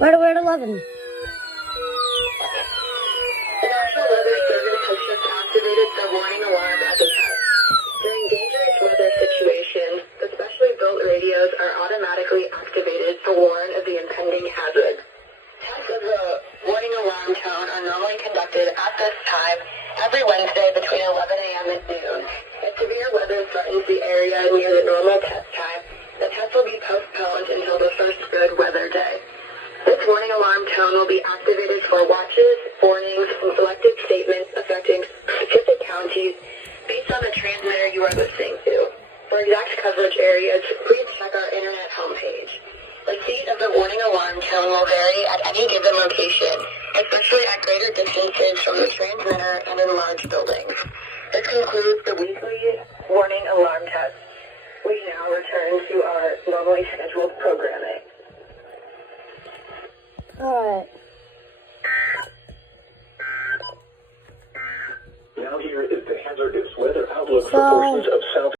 We're at 11. The National Weather Service has just activated the warning alarm at the test. During dangerous weather situations, the specially built radios are automatically activated to warn of the impending hazard. Tests of the warning alarm tone are normally conducted at this time every Wednesday between 11 a.m. and noon. If severe weather threatens the area near the normal test time, the test will be postponed until the first good weather day. This warning alarm tone will be activated for watches, warnings, and selected statements affecting specific counties based on the transmitter you are listening to. For exact coverage areas, please check our internet homepage. The speed of the warning alarm tone will vary at any given location, especially at greater distances from the transmitter and in large buildings. This concludes the weekly warning alarm test. We now return to our normally scheduled programming. Alright. Now here is the hazardous weather outlook for So- portions of South